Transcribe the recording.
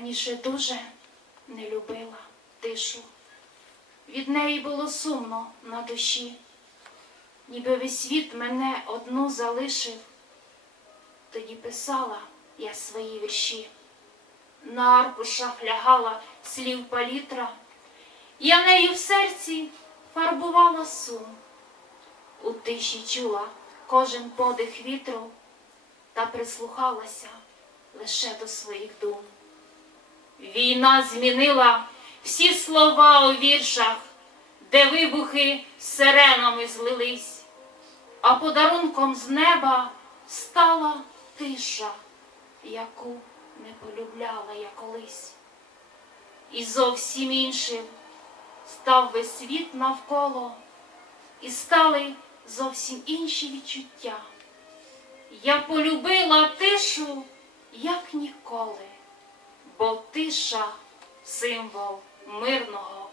раніше дуже не любила тишу. Від неї було сумно на душі, ніби весь світ мене одну залишив. Тоді писала я свої вірші. На аркушах лягала слів палітра, я нею в серці фарбувала сум. У тиші чула кожен подих вітру та прислухалася лише до своїх дум. Війна змінила всі слова у віршах, де вибухи сиренами злились, а подарунком з неба стала тиша, яку не полюбляла я колись. І зовсім іншим став весь світ навколо, і стали зовсім інші відчуття. Я полюбила тишу, як ніколи, бо тиша символ мирного